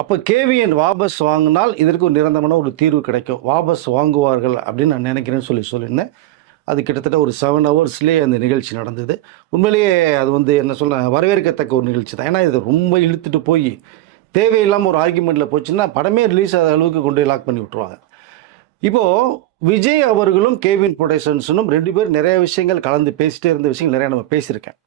அப்போ கேவிஎன் வாபஸ் வாங்கினால் இதற்கு ஒரு நிரந்தரமான ஒரு தீர்வு கிடைக்கும், வாபஸ் வாங்குவார்கள் அப்படின்னு நான் நினைக்கிறேன்னு சொல்லியிருந்தேன். அது கிட்டத்தட்ட ஒரு 7 ஹவர்ஸ்லேயே அந்த நிகழ்ச்சி நடந்தது. உண்மையிலேயே அது வந்து என்ன சொல்ல, வரவேற்கத்தக்க ஒரு நிகழ்ச்சி தான். ஏன்னா இது ரொம்ப இழுத்துட்டு போய் தேவையில்லாமல் ஒரு ஆர்குமெண்ட்டில் போச்சுன்னா படமே ரிலீஸ் ஆகிற அளவுக்கு கொண்டு லாக் பண்ணி விட்ருவாங்க. இப்போது விஜய் அவர்களும் கேவின் ப்ரொடக்ஷன்ஸும் 2 பேர் நிறைய விஷயங்கள் கலந்து பேசிட்டே இருந்த விஷயங்கள் நிறையா நம்ம பேசியிருக்கேன்.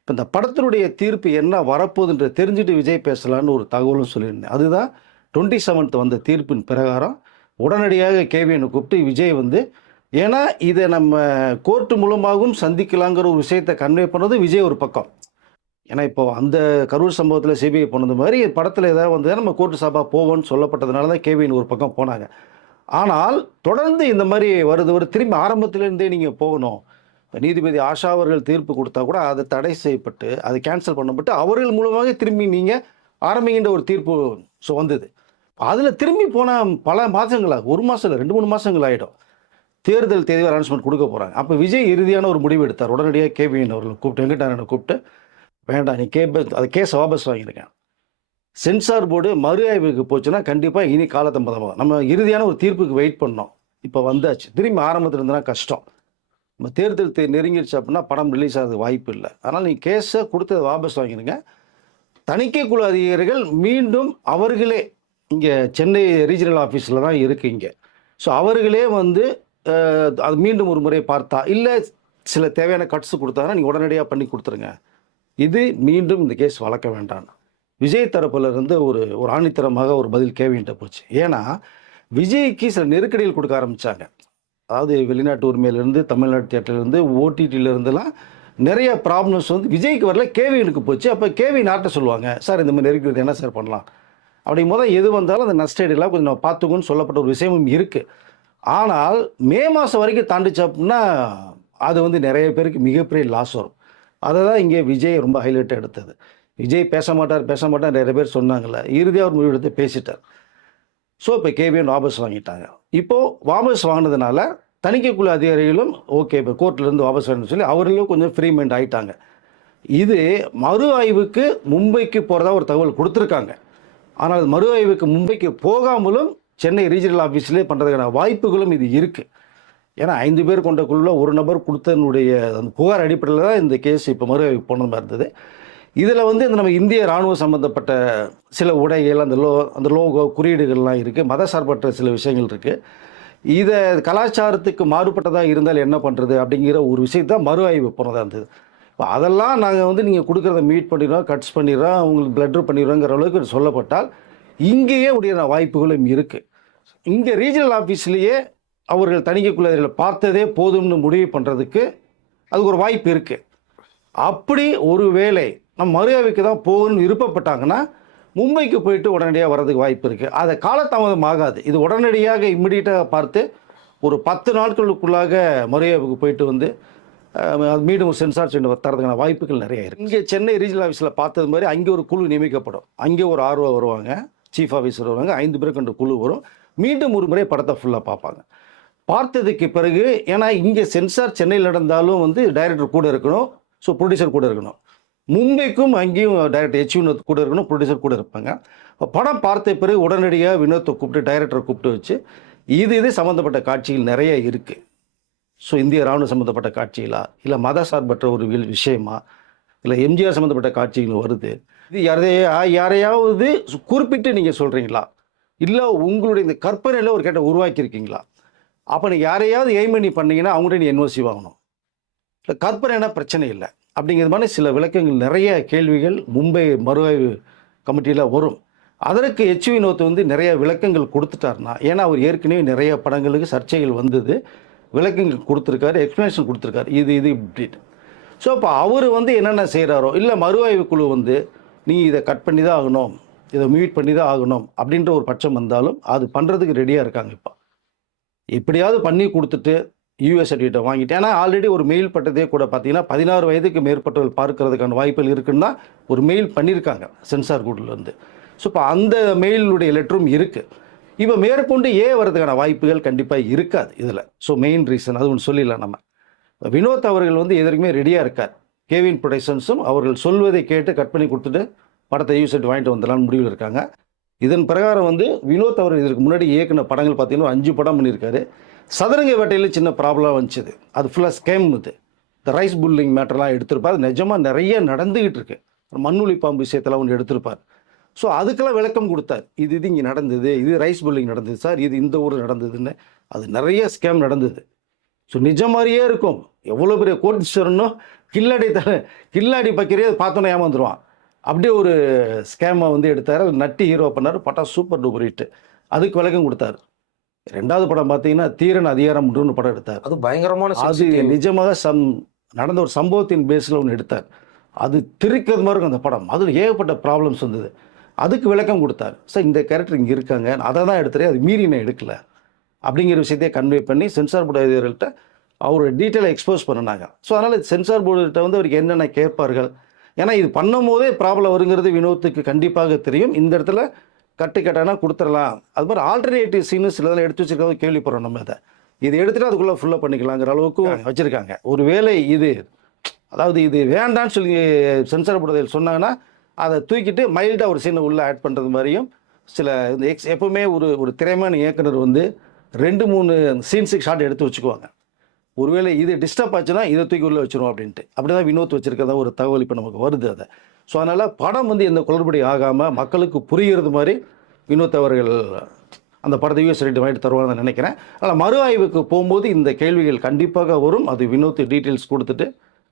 இப்போ இந்த படத்தினுடைய தீர்ப்பு என்ன வரப்போகுதுன்ற தெரிஞ்சுட்டு விஜய் பேசலான்னு ஒரு தகவலும் சொல்லியிருந்தேன். அதுதான் 27th வந்த தீர்ப்பின் பிரகாரம் உடனடியாக கேவியனை கூப்பிட்டு விஜய் வந்து, ஏன்னா இதை நம்ம கோர்ட்டு மூலமாகவும் சந்திக்கலாங்கிற ஒரு விஷயத்தை கன்வே பண்ணுறது விஜய் ஒரு பக்கம். ஏன்னா இப்போ அந்த கரூர் சம்பவத்தில் சிபிஐ போனது மாதிரி படத்தில் ஏதாவது வந்து நம்ம கோர்ட்டு சார்பாக போவோம்னு சொல்லப்பட்டதுனால தான் கேவின் ஒரு பக்கம் போனாங்க. ஆனால் தொடர்ந்து இந்த மாதிரி வருது திரும்பி ஆரம்பத்திலேருந்தே நீங்கள் போகணும். நீதிபதி ஆஷா அவர்கள் தீர்ப்பு கொடுத்தா கூட அதை தடை செய்யப்பட்டு அதை கேன்சல் பண்ணப்பட்டு அவர்கள் மூலமாக திரும்பி நீங்கள் ஆரம்பிக்கின்ற ஒரு தீர்ப்பு வந்தது. அதில் திரும்பி போனால் பல மாதங்களாக, 1 மாதம் இல்லை 2-3 மாதங்கள் ஆகிடும். தேர்தல் தேதி அனௌன்ஸ்மெண்ட் கொடுக்க போகிறாங்க. அப்போ விஜய் இறுதியான ஒரு முடிவு எடுத்தார். உடனடியாக கேவிஎன் அவர்கள் கூப்பிட்டு, வெங்கடாரனை கூப்பிட்டு, வேண்டாம் நீ அது கேஸை வாபஸ் வாங்கியிருக்கேன், சென்சார் போர்டு மறு ஆய்வுக்கு போச்சுன்னா கண்டிப்பாக இனி காலதாமதமாக நம்ம இறுதியான ஒரு தீர்ப்புக்கு வெயிட் பண்ணோம். இப்போ வந்தாச்சு, திரும்பி ஆரம்பத்தில் இருந்தனா கஷ்டம். நம்ம தேர்தல் நெருங்கிடுச்சு அப்படின்னா படம் ரிலீஸ் ஆகிறதுக்கு வாய்ப்பு இல்லை. அதனால் நீ கேஸை கொடுத்ததை வாபஸ் வாங்கிடுங்க. தணிக்கை குழு அதிகாரிகள் மீண்டும் அவர்களே இங்கே சென்னை ரீஜனல் ஆஃபீஸில் தான் இருக்குது இங்கே. ஸோ அவர்களே வந்து அது மீண்டும் ஒரு முறை பார்த்தா, இல்லை சில தேவையான கட்ஸ் கொடுத்தாங்கன்னா நீங்கள் உடனடியாக பண்ணி கொடுத்துருங்க, இது மீண்டும் இந்த கேஸ் வளர்க்க வேண்டாம். விஜய் தரப்பில் இருந்து ஒரு ஆணித்தரமாக ஒரு பதில் கேவின்ட்ட போச்சு. ஏன்னா விஜய்க்கு சில நெருக்கடிகள் கொடுக்க ஆரம்பித்தாங்க. அதாவது வெளிநாட்டு உரிமையிலேருந்து, தமிழ்நாட்டு தியேட்டர்லேருந்து, ஓடிடியிலேருந்துலாம் நிறைய ப்ராப்ளம்ஸ் வந்து விஜய்க்கு வரல, கேவினுக்கு போச்சு. அப்போ கேவி நாட்டை சொல்லுவாங்க, சார் இந்த மாதிரி நெருக்கடி என்ன சார் பண்ணலாம் அப்படிங்கும் போது எது வந்தாலும் அந்த நஷ்டஈடெல்லாம் கொஞ்சம் நம்ம பார்த்துக்கணும்னு சொல்லப்பட்ட ஒரு விஷயமும் இருக்குது. ஆனால் மே மாதம் வரைக்கும் தாண்டிச்சு அப்படின்னா அது வந்து நிறைய பேருக்கு மிகப்பெரிய லாஸ் வரும். அதை தான் இங்கே விஜய் ரொம்ப ஹைலைட்டாக எடுத்தது. விஜய் பேச மாட்டார் நிறைய பேர் சொன்னாங்கல்ல, இறுதியாக ஒரு முடிவு எடுத்து பேசிட்டார். ஸோ இப்போ கேவிஎன் வாபஸ் வாங்கிட்டாங்க. இப்போது வாபஸ் வாங்கினதுனால தணிக்கைக்குழு அதிகாரிகளும் ஓகே இப்போ கோர்ட்லேருந்து வாபஸ் வாங்கணும்னு சொல்லி அவர்களும் கொஞ்சம் ஃப்ரீ மைண்ட் ஆகிட்டாங்க. இது மறு ஆய்வுக்கு மும்பைக்கு போகிறதா ஒரு தகவல் கொடுத்துருக்காங்க. ஆனால் மறு ஆய்வுக்கு மும்பைக்கு போகாமலும் சென்னை ரீஜனல் ஆஃபீஸ்லேயே பண்ணுறதுக்கான வாய்ப்புகளும் இது இருக்குது. ஏன்னா 5 பேர் கொண்ட குழுவில் ஒரு நபர் கொடுத்தனுடைய அந்த புகார் அடிப்படையில் தான் இந்த கேஸ் இப்போ மறு ஆய்வுக்கு போனது மாதிரி இருந்தது. இதில் வந்து இந்த நம்ம இந்திய இராணுவ சம்மந்தப்பட்ட சில உடைகள், அந்த லோகோ குறியீடுகள்லாம் இருக்குது, மத சார்பற்ற சில விஷயங்கள் இருக்குது. இதை கலாச்சாரத்துக்கு மாறுபட்டதாக இருந்தால் என்ன பண்ணுறது அப்படிங்கிற ஒரு விஷயத்தை தான் மறு ஆய்வு போனதாக இருந்தது. இப்போ அதெல்லாம் நாங்கள் வந்து நீங்கள் கொடுக்குறத மீட் பண்ணிடுறோம், கட்ஸ் பண்ணிடுறோம், உங்களுக்கு பிளட்ரு பண்ணிடுறோங்கிற அளவுக்கு சொல்லப்பட்டால் இங்கேயே உடைய வாய்ப்புகளும் இருக்குது. இங்கே ரீஜனல் ஆஃபீஸ்லேயே அவர்கள் தணிக்கைக்குள்ள பார்த்ததே போதும்னு முடிவு பண்ணுறதுக்கு அதுக்கு ஒரு வாய்ப்பு இருக்குது. அப்படி ஒரு வேளை நம்ம மறு ஆய்வுக்கு தான் போகணும்னு விருப்பப்பட்டாங்கன்னா மும்பைக்கு போயிட்டு உடனடியாக வர்றதுக்கு வாய்ப்பு இருக்குது. அதை காலதாமதம் ஆகாது. இது உடனடியாக இம்மிடியட்டாக பார்த்து ஒரு 10 நாட்களுக்குள்ளாக மறு ஆய்வுக்கு போயிட்டு வந்து மீண்டும் சென்சார் தரதுக்கான வாய்ப்புகள் நிறைய இருக்குது. இங்கே சென்னை ரீஜனல் ஆஃபீஸில் பார்த்தது மாதிரி அங்கே ஒரு குழு நியமிக்கப்படும். அங்கே ஒரு ஆர்வம் வருவாங்க, சீஃப் ஆஃபீஸர் வருவாங்க, 5 பேர் கொண்ட குழு வரும். மீண்டும் ஒரு முறை படத்தை ஃபுல்லாக பார்ப்பாங்க. பார்த்ததுக்கு பிறகு, ஏன்னா இங்கே சென்சார் சென்னையில் நடந்தாலும் வந்து டைரக்டர் கூட இருக்கணும், ஸோ ப்ரொடியூசர் கூட இருக்கணும். மும்பைக்கும் அங்கேயும் டைரக்டர் வினோத் கூட இருக்கணும், ப்ரொடியூசர் கூட இருப்பாங்க. படம் பார்த்த பிறகு உடனடியாக வினோத்தை கூப்பிட்டு, டைரக்டரை கூப்பிட்டு வச்சு இது சம்மந்தப்பட்ட காட்சிகள் நிறைய இருக்குது. ஸோ இந்திய இராணுவ சம்மந்தப்பட்ட காட்சிகளா, இல்லை மத சார்பற்ற ஒரு விஷயமா, இல்லை எம்ஜிஆர் சம்மந்தப்பட்ட காட்சிகள் வருது, இது யாரையாவது குறிப்பிட்டு நீங்கள் சொல்கிறீங்களா, இல்லை உங்களுடைய இந்த கற்பனையில் ஒரு கேட்ட உருவாக்கியிருக்கீங்களா? அப்போ நீங்கள் யாரையாவது எய்ம் பண்ணி பண்ணீங்கன்னா அவங்கள்ட்ட நீ என்ஓசி வாங்கணும். இல்லை கற்பனைனா பிரச்சனை இல்லை அப்படிங்கிறது மாதிரி சில விளக்கங்கள், நிறைய கேள்விகள் மும்பை மறு ஆய்வு கமிட்டியில் வரும். அதற்கு வினோத் வந்து நிறைய விளக்கங்கள் கொடுத்துட்டாருன்னா, ஏன்னா அவர் ஏற்கனவே நிறைய படங்களுக்கு சர்ச்சைகள் வந்தது, விளக்கங்கள் கொடுத்துருக்காரு, எக்ஸ்ப்ளனேஷன் கொடுத்துருக்காரு, இது இப்படி. ஸோ இப்போ அவர் வந்து என்னென்ன செய்கிறாரோ, இல்லை மறு ஆய்வு குழு வந்து நீ இதை கட் பண்ணி தான் ஆகணும், இதை மியூட் பண்ணி தான் ஆகணும் அப்படின்ற ஒரு பட்சம் வந்தாலும் அது பண்ணுறதுக்கு ரெடியாக இருக்காங்க. இப்போ எப்படியாவது பண்ணி கொடுத்துட்டு யூஎஸ் சர்டிஃபிகேட்டை வாங்கிட்டு, ஏன்னா ஆல்ரெடி ஒரு மெயில் பட்டதே கூட பார்த்தீங்கன்னா 16 வயதுக்கு மேற்பட்டவர்கள் பார்க்கறதுக்கான வாய்ப்புகள் இருக்குன்னா ஒரு மெயில் பண்ணியிருக்காங்க சென்சார் போர்டிலேருந்து. ஸோ இப்போ அந்த மெயிலுடைய லெட்டரும் இருக்குது. இப்போ மேற்கொண்டு வர்றதுக்கான வாய்ப்புகள் கண்டிப்பாக இருக்காது இதில். ஸோ மெயின் ரீசன் அது ஒன்று சொல்லிடலாம். நம்ம வினோத் அவர்கள் வந்து எதற்குமே ரெடியாக இருக்கார். கேவின் ப்ரொடக்ஷன்ஸும் அவர்கள் சொல்வதை கேட்டு கட் பண்ணி கொடுத்துட்டு படத்தை யூஸ் சர்டிஃபிகேட் வாங்கிட்டு வந்துடலான்னு முடிவில் இருக்காங்க. இதன் பிரகாரம் வந்து வினோத் அவர் இதற்கு முன்னாடி இயக்குன படங்கள் பார்த்தீங்கன்னா 5 படம் பண்ணியிருக்காரு. சதுரங்க வேட்டையில் சின்ன ப்ராப்ளம் வந்துச்சு. அது ஃபுல்லாக ஸ்கேம் இது. இந்த ரைஸ் புல்லிங் மேட்டர்லாம் எடுத்திருப்பார். அது நிஜமாக நிறைய நடந்துகிட்டு இருக்கு. மண்ணுளி பாம்பு விஷயத்தெல்லாம் ஒன்று எடுத்திருப்பார். ஸோ அதுக்கெல்லாம் விளக்கம் கொடுத்தார். இது இங்கே நடந்தது, இது ரைஸ் புல்லிங் நடந்தது சார், இது இந்த ஊர் நடந்ததுன்னு. அது நிறைய ஸ்கேம் நடந்தது. ஸோ நிஜம் மாதிரியே இருக்கும். எவ்வளோ பெரிய கோட்டீஸ்வரனோ கில்லாடி பக்கிரியே பார்த்தோன்னே ஏமாந்துருவான். அப்படியே ஒரு ஸ்கேமை வந்து எடுத்தார். அது நட்டி ஹீரோ பண்ணார். படம் சூப்பர் டூப்பர் ஹிட். அதுக்கு விளக்கம் கொடுத்தார். 2வது படம் பார்த்தீங்கன்னா தீரன் அதிகாரம் ஒன்று படம் எடுத்தார். அது பயங்கரமான அது நிஜமாக நடந்த ஒரு சம்பவத்தின் பேஸில் ஒன்று எடுத்தார். அது திரிக்கிறது மாதிரி இருக்கும் அந்த படம். அதில் ஏகப்பட்ட ப்ராப்ளம்ஸ் வந்தது. அதுக்கு விளக்கம் கொடுத்தார். சார் இந்த கேரக்டர் இங்கே இருக்காங்க, அதை தான் எடுத்துறேன், அது மீறி நான் எடுக்கல அப்படிங்கிற விஷயத்தையே கன்வே பண்ணி சென்சார் போர்டு அதிகாரிகள்கிட்ட அவர் டீட்டெயிலாக எக்ஸ்போஸ் பண்ணினாங்க. ஸோ அதனால் சென்சார் போர்டுகிட்ட வந்து அவருக்கு என்னென்ன கேட்பார்கள், ஏன்னா இது பண்ணும் போதே ப்ராப்ளம் வருங்கிறது வினோத்துக்கு கண்டிப்பாக தெரியும். இந்த இடத்துல கட்டானா கொடுத்துடலாம். அது மாதிரி ஆல்டர்னேட்டிவ் சீனு சிலதெல்லாம் எடுத்து வச்சிருக்காங்க, கேள்விப்படுறோம். நம்ம இதை எடுத்துகிட்டு அதுக்குள்ளே ஃபுல்லாக பண்ணிக்கலாங்கிற அளவுக்கு வச்சுருக்காங்க. ஒரு வேளை அதாவது இது வேண்டான்னு சொல்லி சென்சார் போர்டு சொன்னாங்கன்னா அதை தூக்கிட்டு மைல்டாக ஒரு சீனை உள்ளே ஆட் பண்ணுறது மாதிரியும் சில இந்த எப்பவுமே ஒரு திறமையான இயக்குனர் வந்து 2-3 சீன்ஸுக்கு ஷார்ட் எடுத்து வச்சுக்குவாங்க. ஒருவேளை இது டிஸ்டர்ப் ஆச்சுன்னா இதை தூக்கி உள்ளே வச்சிரும் அப்படின்ட்டு. அப்படி தான் வினோத் வச்சுருக்கதா ஒரு தகவல் இப்போ நமக்கு வருது. அதை ஸோ அதனால் படம் வந்து எந்த குளறுபடி ஆகாமல் மக்களுக்கு புரிகிறது மாதிரி வினோத் அவர்கள் அந்த படத்தை யூஎஸ் ரேட்டு வாங்கிட்டு தருவாங்கன்னு நினைக்கிறேன். அதனால் மறு ஆய்வுக்கு போகும்போது இந்த கேள்விகள் கண்டிப்பாக வரும். அது வினோத் டீட்டெயில்ஸ் கொடுத்துட்டு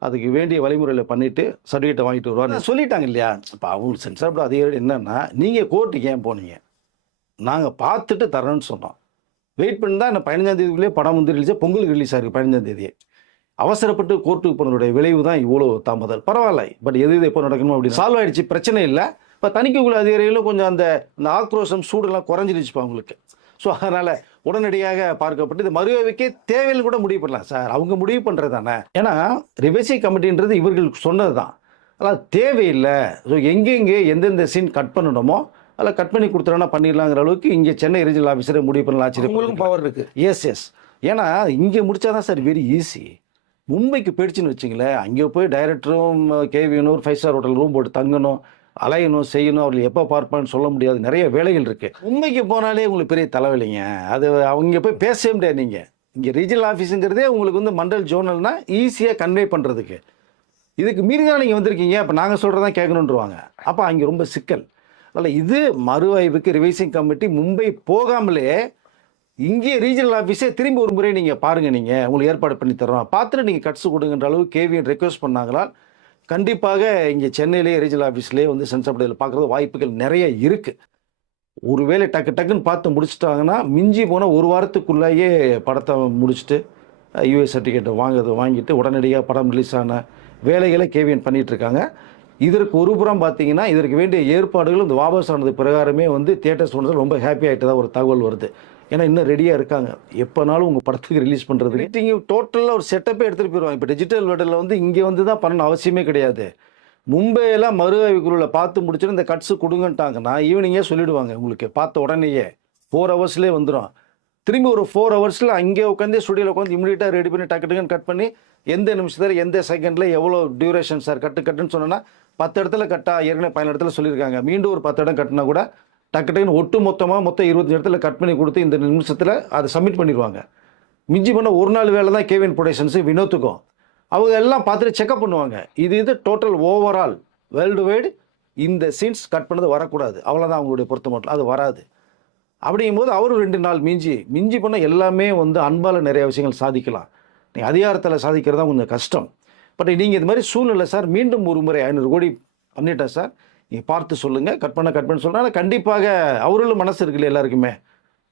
அதுக்கு வேண்டிய வழிமுறையில் பண்ணிவிட்டு சர்டிஃபிகேட்டை வாங்கிட்டு வருவார் சொல்லிட்டாங்க இல்லையா. இப்போ அவங்க சென்சார் போர்டு அதிகாரி என்னென்னா, நீங்கள் கோர்ட்டுக்கு ஏன் போனீங்க, நாங்கள் பார்த்துட்டு தரோன்னு சொன்னோம். வெயிட் பண்ணி தான் 15ஆம் தேதிக்குள்ளேயே படம் வந்து ரிலீஸாக பொங்கலுக்கு ரிலீஸ் ஆகிருக்கு. 15ஆம் தேதியே அவசரப்பட்டு கோர்ட்டுக்கு போனதுடைய விளைவு தான் இவ்வளோ தாமதம். பரவாயில்ல, பட் எது எப்போ நடக்கணும் அப்படின்னு சால்வ் ஆகிடுச்சு, பிரச்சனை இல்லை. இப்போ தணிக்கைக்குள்ள அதிகாரிகளும் கொஞ்சம் அந்த ஆக்ரோஷம் சூடெல்லாம் குறைஞ்சிடுச்சுப்பா அவங்களுக்கு. ஸோ அதனால் உடனடியாக பார்க்கப்பட்டு இது மறு ஆய்வுக்கே தேவையில் கூட முடிவு பண்ணலாம் சார். அவங்க முடிவு பண்ணுறது தானே. ஏன்னா ரிவைசி கமிட்டின்றது இவர்களுக்கு சொன்னது தான். அதனால் தேவையில்லை. ஸோ எங்கெங்கே எந்தெந்த சீன் கட் பண்ணணுமோ அதில் கட் பண்ணி கொடுத்துட்டோன்னா பண்ணிடலாங்கிற அளவுக்கு இங்கே சென்னை ரீஜனல் ஆஃபீஸரை முடிவு பண்ணலாம். ஆச்சரியம் பவர் இருக்குது. எஸ். ஏன்னா இங்கே முடித்தா தான் சார் வெரி ஈஸி. மும்பைக்கு போயிடுச்சுன்னு வச்சிங்களேன், அங்கே போய் டைரக்டரும் கேவியனும் 5 ஸ்டார் ஹோட்டல் ரூம் போட்டு தங்கணும், அலையணும், செய்யணும். அவர்கள் எப்போ பார்ப்பான்னு சொல்ல முடியாது. நிறைய வேலைகள் இருக்குது. மும்பைக்கு போனாலே உங்களுக்கு பெரிய தலைவலிங்க. அது அவங்க போய் பேசவே முடியாது. நீங்கள் இங்கே ரீஜனல் ஆஃபீஸுங்கிறதே உங்களுக்கு வந்து மண்டல் ஜோனல்னா ஈஸியாக கன்வே பண்ணுறதுக்கு. இதுக்கு மீறி தான் நீங்கள் வந்திருக்கீங்க, அப்போ நாங்கள் சொல்கிறதான் கேட்கணுன்றவாங்க. அப்போ அங்கே ரொம்ப சிக்கல். அதனால் இது மறு ஆய்வுக்கு ரிவைசிங் கமிட்டி மும்பை போகாமலே இங்கே ரீஜனல் ஆஃபீஸே திரும்பி ஒரு முறை நீங்கள் பாருங்கள், நீங்கள் உங்களுக்கு ஏற்பாடு பண்ணி தரோம், பார்த்துட்டு நீங்கள் கட்ஸ் கொடுங்கன்ற அளவு கேவியன் ரெக்வஸ்ட் பண்ணாங்களா. கண்டிப்பாக இங்கே சென்னையிலேயே ரீஜனல் ஆஃபீஸ்லேயே வந்து சென்சார் போர்டில் பார்க்குறது வாய்ப்புகள் நிறைய இருக்குது. ஒருவேளை டக்குன்னு பார்த்து முடிச்சிட்டாங்கன்னா மிஞ்சி போனால் ஒரு வாரத்துக்குள்ளேயே படத்தை முடிச்சுட்டு யூஎஸ் சர்டிஃபிகேட்டை வாங்கிட்டு உடனடியாக படம் ரிலீஸ் ஆன வேலைகளை கேவியன் பண்ணிகிட்ருக்காங்க. இதற்கு ஒரு புறம் பார்த்தீங்கன்னா இதற்கு வேண்டிய ஏற்பாடுகள் இந்த வாபஸ் ஆனது பிரகாரமே வந்து தியேட்டர்ஸ் ஒன்று ரொம்ப ஹாப்பி ஆகிட்டு தான் ஒரு தகவல் வருது. ஏன்னா இன்னும் ரெடியாக இருக்காங்க, எப்போனாலும் உங்கள் படத்துக்கு ரிலீஸ் பண்ணுறதுக்கு. நீங்கள் டோட்டலாக ஒரு செட்டப்பே எடுத்துகிட்டு போயிடுவாங்க. இப்போ டிஜிட்டல் வேர்ல்டில் வந்து இங்கே வந்து தான் பண்ணணும் அவசியமே கிடையாது. மும்பையெல்லாம் மறு ஆய்வுக்குள்ள பார்த்து முடிச்சுட்டு இந்த கட்ஸு கொடுங்கன்ட்டாங்கன்னா ஈவினிங்கே சொல்லிவிடுவாங்க. உங்களுக்கு பார்த்த உடனேயே 4 ஹவர்ஸ்லேயே வந்துடும். திரும்பி ஒரு 4 ஹவர்ஸில் அங்கே உட்காந்து ஸ்டுடியோவில் உட்காந்து இமீடியட்டாக ரெடி பண்ணி டக்குன்னு கட் பண்ணி எந்த நிமிஷத்தில் எந்த செகண்டில் எவ்வளோ டியூரேஷன் சார் கட்டுன்னு சொன்னோன்னா 10 இடத்துல கட்டா ஏற்கனவே 15 இடத்துல சொல்லியிருக்காங்க. மீண்டும் ஒரு 10 இடம் கட்டினா கூட டக்குன்னு மொத்தம் 25 இடத்துல கட் பண்ணி கொடுத்து இந்த நிமிஷத்தில் அதை சப்மிட் பண்ணிடுவாங்க. மிஞ்சி பண்ண ஒரு நாள் வேலை தான் கேவியன் ப்ரொடக்ஷன்ஸு வினோத்துக்கும். அவங்க எல்லாம் பார்த்துட்டு செக்அப் பண்ணுவாங்க. இது டோட்டல் ஓவரால் வேர்ல்டு வைடு இந்த சீன்ஸ் கட் பண்ணது வரக்கூடாது, அவ்வளோதான் அவங்களுடைய பொறுத்த மட்டும். அது வராது. அப்படிங்கும்போது அவரும் 2 நாள் மிஞ்சி பண்ண எல்லாமே வந்து அன்பால் நிறைய விஷயங்கள் சாதிக்கலாம். நீங்கள் அதிகாரத்தில் சாதிக்கிறது தான் கொஞ்சம் கஷ்டம். பட் நீங்கள் இது மாதிரி சூழ்நிலை சார், மீண்டும் ஒரு முறை 500 கோடி பண்ணிட்டேன் சார், நீங்கள் பார்த்து சொல்லுங்கள், கட் பண்ண சொல்கிறேன். ஆனால் கண்டிப்பாக அவர்களும் மனசு இருக்குல்ல எல்லாருக்குமே.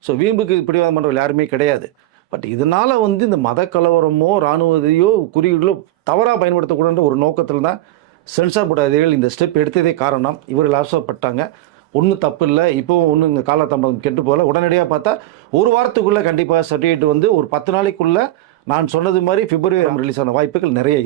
ஸோ வீம்புக்கு பிடிவாதம் பண்ணுறவங்க யாருமே கிடையாது. பட் இதனால் வந்து இந்த மத கலவரமோ இராணுவத்தையோ குறியீடுகளோ தவறாக பயன்படுத்தக்கூடாதுன்ற ஒரு நோக்கத்தில் தான் சென்சார் போர்டு அதிகாரிகள் இந்த ஸ்டெப் எடுத்ததே காரணம். இவர்கள் ஆசைப்பட்டாங்க, ஒன்றும் தப்பு இல்லை. இப்போவும் ஒன்றும் இங்கே காலதாமதம் கெட்டு போகல. உடனடியாக பார்த்தா ஒரு வாரத்துக்குள்ளே கண்டிப்பாக சர்டிஃபிகேட் வந்து ஒரு 10 நாளைக்குள்ளே நான் சொன்னது மாதிரி பிப்ரவரி ரிலீஸ் ஆன வாய்ப்புகள் நிறைய இருக்குது.